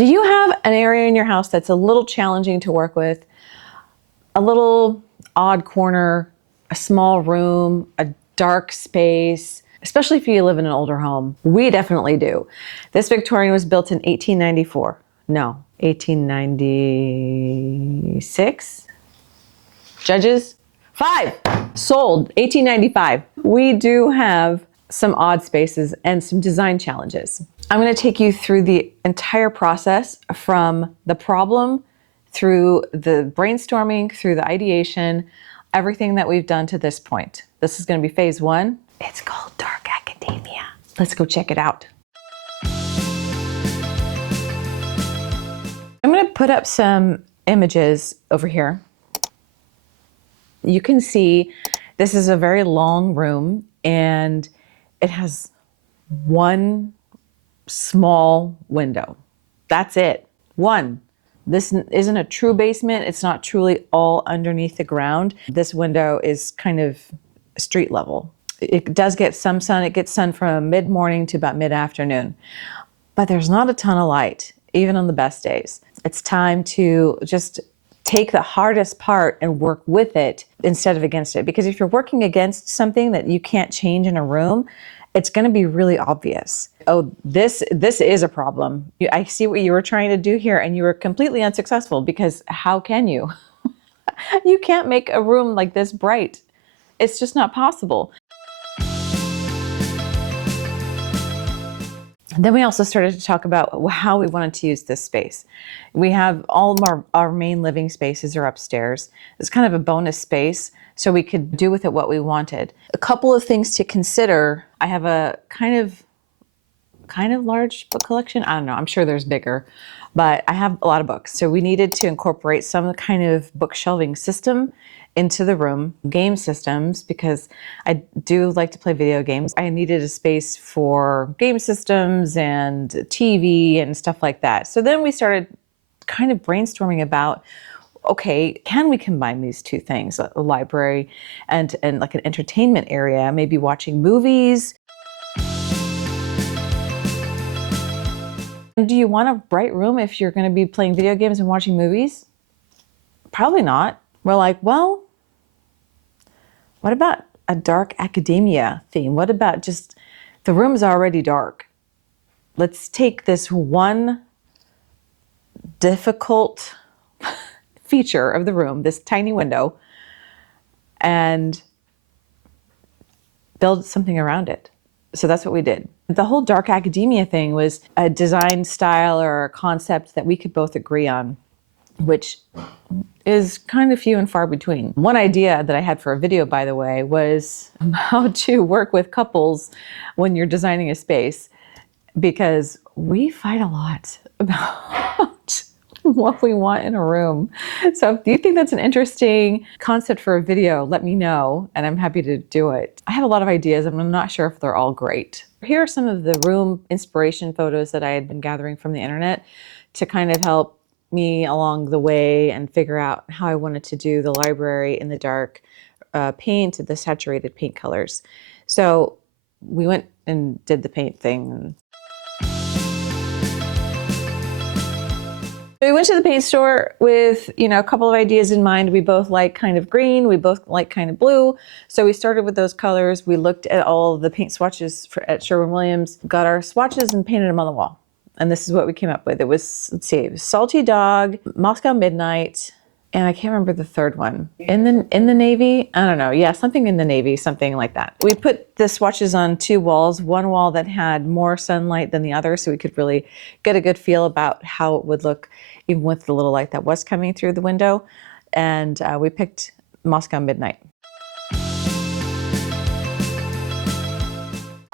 Do you have an area in your house that's a little challenging to work with? A little odd corner, a small room, a dark space, especially if you live in an older home? We definitely do. This Victorian was built in 1894. No, 1896? Judges? 5. Sold, 1895. We do have some odd spaces and some design challenges. I'm going to take you through the entire process from the problem through the brainstorming, through the ideation, everything that we've done to this point. This is going to be phase 1. It's called Dark Academia. Let's go check it out. I'm going to put up some images over here. You can see this is a very long room and it has one small window. That's it. One. This isn't a true basement. It's not truly all underneath the ground. This window is kind of street level. It does get some sun. It gets sun from mid-morning to about mid-afternoon. But there's not a ton of light, even on the best days. It's time to just take the hardest part and work with it instead of against it. Because if you're working against something that you can't change in a room, it's going to be really obvious. Oh, this is a problem. I see what you were trying to do here and you were completely unsuccessful, because how can you? You can't make a room like this bright. It's just not possible. Then we also started to talk about how we wanted to use this space. We have all of our main living spaces are upstairs. It's kind of a bonus space, so we could do with it what we wanted. A couple of things to consider. I have a kind of large book collection. I don't know, I'm sure there's bigger, but I have a lot of books. So we needed to incorporate some kind of book shelving system into the room. Game systems, because I do like to play video games. I needed a space for game systems and TV and stuff like that. So then we started kind of brainstorming about, okay, can we combine these two things, a library and like an entertainment area, maybe watching movies? Do you want a bright room if you're going to be playing video games and watching movies? Probably not. We're like, well, what about a dark academia theme? What about just, the room's already dark. Let's take this one difficult feature of the room, this tiny window, and build something around it. So that's what we did. The whole dark academia thing was a design style or a concept that we could both agree on, which is kind of few and far between. One idea that I had for a video, by the way, was how to work with couples when you're designing a space, because we fight a lot about what we want in a room. So if you think that's an interesting concept for a video, let me know and I'm happy to do it. I have a lot of ideas. I'm not sure if they're all great. Here are some of the room inspiration photos that I had been gathering from the internet to kind of help me along the way and figure out how I wanted to do the library in the dark paint, the saturated paint colors. So we went and did the paint thing. We went to the paint store with, a couple of ideas in mind. We both like kind of green. We both like kind of blue. So we started with those colors. We looked at all the paint swatches at Sherwin-Williams, got our swatches and painted them on the wall. And this is what we came up with. It was, let's see, it was Salty Dog, Moscow Midnight, and I can't remember the third one. In the navy? I don't know. Yeah, something in the navy, something like that. We put the swatches on 2 walls, one wall that had more sunlight than the other, so we could really get a good feel about how it would look even with the little light that was coming through the window. And we picked Moscow Midnight.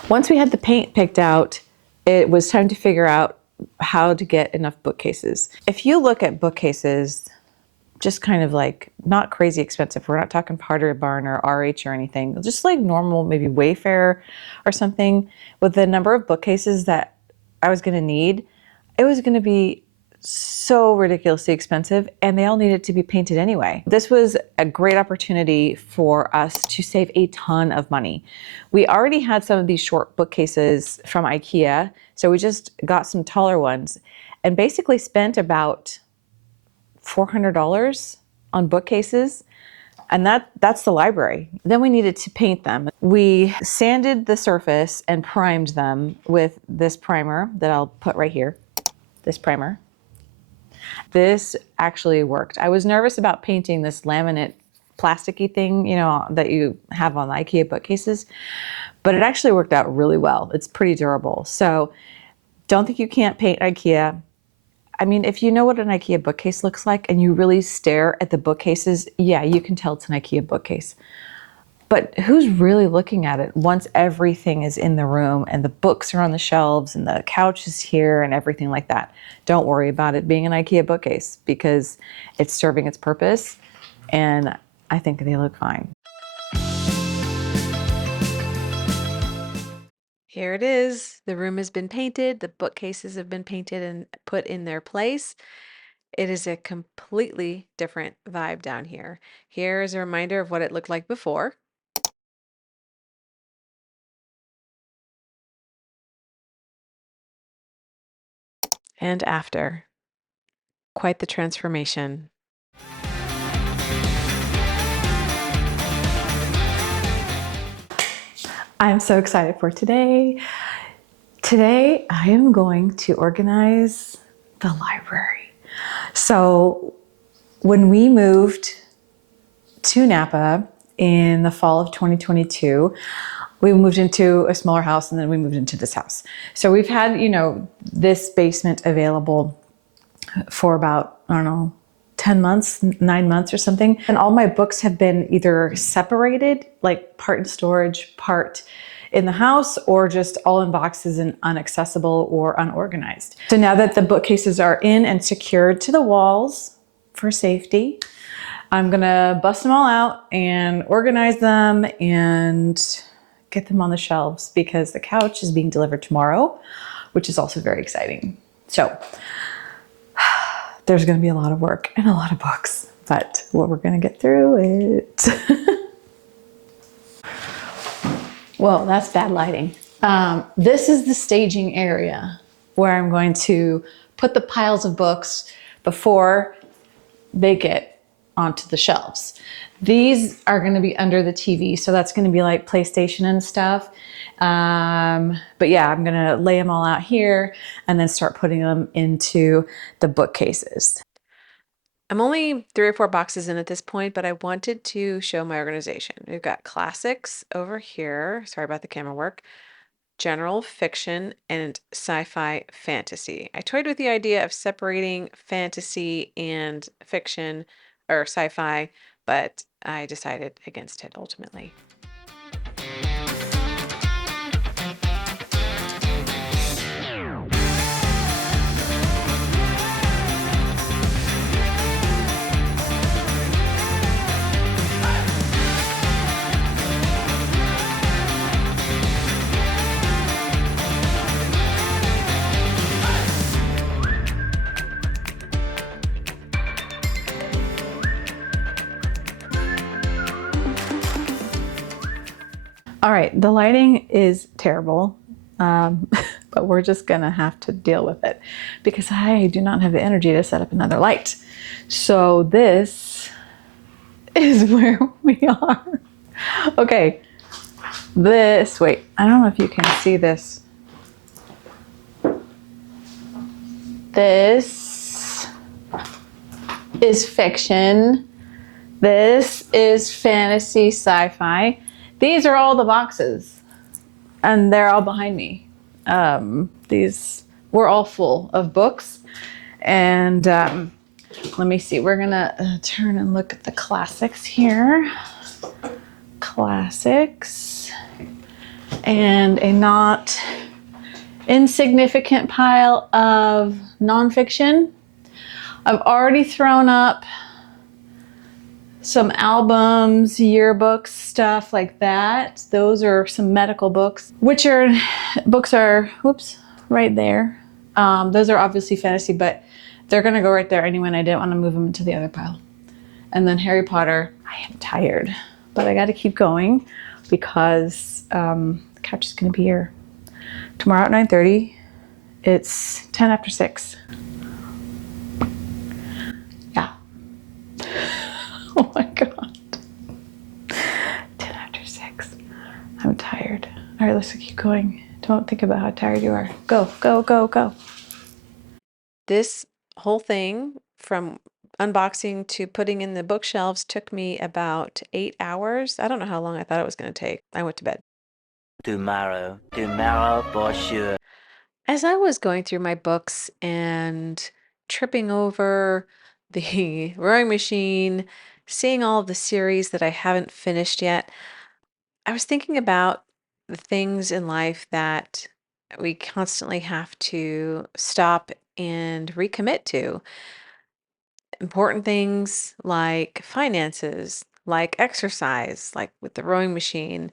Once we had the paint picked out, it was time to figure out how to get enough bookcases. If you look at bookcases, just kind of like not crazy expensive. We're not talking Pottery Barn or RH or anything. Just like normal, maybe Wayfair or something. With the number of bookcases that I was going to need, it was going to be so ridiculously expensive, and they all needed to be painted anyway. This was a great opportunity for us to save a ton of money. We already had some of these short bookcases from IKEA, so we just got some taller ones. and basically spent about $400 on bookcases. And that's the library. Then we needed to paint them. We sanded the surface and primed them with this primer that I'll put right here, this primer. This actually worked. I was nervous about painting this laminate plasticky thing, you know, that you have on the IKEA bookcases, but it actually worked out really well. It's pretty durable. So don't think you can't paint IKEA. I mean, if you know what an IKEA bookcase looks like and you really stare at the bookcases, yeah, you can tell it's an IKEA bookcase. But who's really looking at it once everything is in the room and the books are on the shelves and the couch is here and everything like that? Don't worry about it being an IKEA bookcase because it's serving its purpose and I think they look fine. Here it is. The room has been painted. The bookcases have been painted and put in their place. It is a completely different vibe down here. Here is a reminder of what it looked like before. And after. Quite the transformation. I'm so excited for today. Today, I am going to organize the library. So when we moved to Napa in the fall of 2022, we moved into a smaller house and then we moved into this house. So we've had, you know, this basement available for about, I don't know, 10 months, 9 months or something. And all my books have been either separated, like part in storage, part in the house, or just all in boxes and inaccessible or unorganized. So now that the bookcases are in and secured to the walls for safety, I'm gonna bust them all out and organize them and get them on the shelves because the couch is being delivered tomorrow, which is also very exciting. So there's gonna be a lot of work and a lot of books, but we're gonna get through it. Whoa, that's bad lighting. This is the staging area where I'm going to put the piles of books before they get onto the shelves. These are going to be under the TV, so that's going to be like PlayStation and stuff. But yeah, I'm going to lay them all out here and then start putting them into the bookcases. I'm only 3 or 4 boxes in at this point, but I wanted to show my organization. We've got classics over here. Sorry about the camera work. General fiction and sci-fi fantasy. I toyed with the idea of separating fantasy and fiction or sci-fi, but I decided against it ultimately. All right, the lighting is terrible, but we're just gonna have to deal with it because I do not have the energy to set up another light. So this is where we are. Okay, wait, I don't know if you can see this. This is fiction. This is fantasy sci-fi. These are all the boxes and they're all behind me. We're all full of books and let me see, we're gonna turn and look at the classics here. Classics and a not insignificant pile of nonfiction. I've already thrown up some albums, yearbooks, stuff like that. Those are some medical books, which are whoops, right there. Those are obviously fantasy, but they're gonna go right there anyway, and I didn't want to move them into the other pile. And then Harry Potter. I am tired, but I got to keep going because the couch is gonna be here tomorrow at 9:30. It's 10 after 6. Yeah. Oh my God. 10 after 6. I'm tired. All right, let's keep going. Don't think about how tired you are. Go, go, go, go. This whole thing, from unboxing to putting in the bookshelves, took me about 8 hours. I don't know how long I thought it was going to take. I went to bed. Tomorrow for sure. As I was going through my books and tripping over the rowing machine, seeing all of the series that I haven't finished yet, I was thinking about the things in life that we constantly have to stop and recommit to. Important things like finances, like exercise, like with the rowing machine,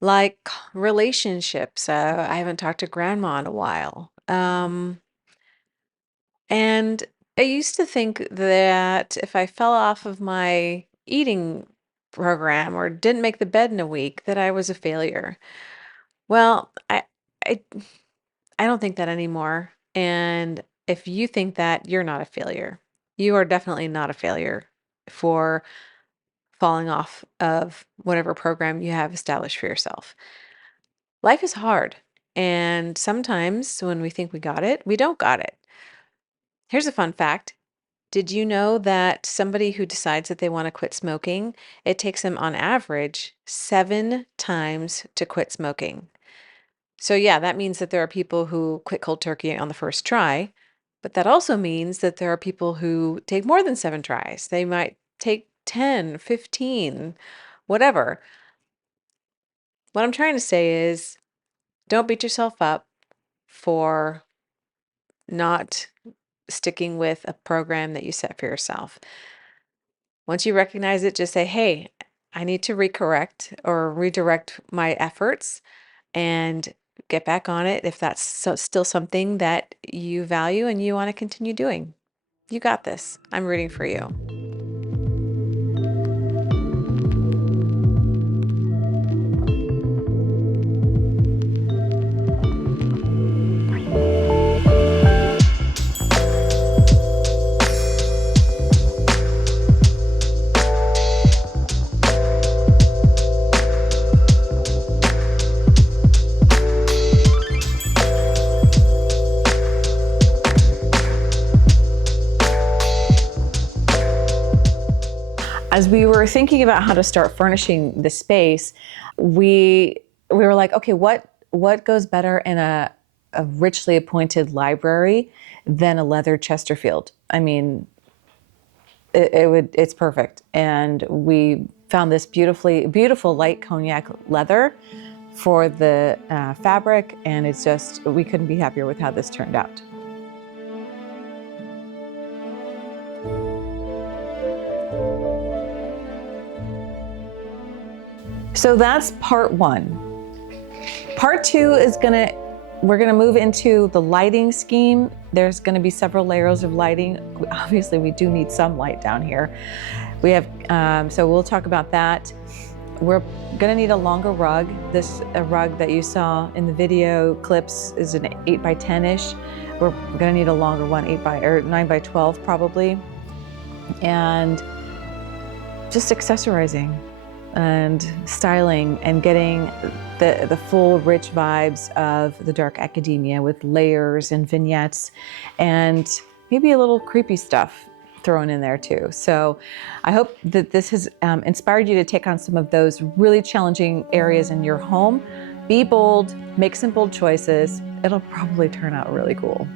like relationships. I haven't talked to grandma in a while. And I used to think that if I fell off of my eating program or didn't make the bed in a week, that I was a failure. Well, I I don't think that anymore. And if you think that, you're not a failure. You are definitely not a failure for falling off of whatever program you have established for yourself. Life is hard. And sometimes when we think we got it, we don't got it. Here's a fun fact. Did you know that somebody who decides that they want to quit smoking, it takes them on average 7 times to quit smoking? So, yeah, that means that there are people who quit cold turkey on the first try, but that also means that there are people who take more than 7 tries. They might take 10, 15, whatever. What I'm trying to say is don't beat yourself up for not sticking with a program that you set for yourself. Once you recognize it, just say, hey, I need to recorrect or redirect my efforts and get back on it if that's still something that you value and you want to continue doing. You got this. I'm rooting for you. As we were thinking about how to start furnishing the space, we were like, okay, what goes better in a richly appointed library than a leather Chesterfield? I mean, it's perfect. And we found this beautiful light cognac leather for the fabric, and it's just, we couldn't be happier with how this turned out. So that's part 1. Part 2 is we're gonna move into the lighting scheme. There's gonna be several layers of lighting. Obviously, we do need some light down here. We have, so we'll talk about that. We're gonna need a longer rug. A rug that you saw in the video clips is an 8 by 10-ish. We're gonna need a longer one, 9 by 12 probably. And just accessorizing and styling and getting the full rich vibes of the dark academia with layers and vignettes and maybe a little creepy stuff thrown in there too. So I hope that this has inspired you to take on some of those really challenging areas in your home. Be bold, make some bold choices. It'll probably turn out really cool.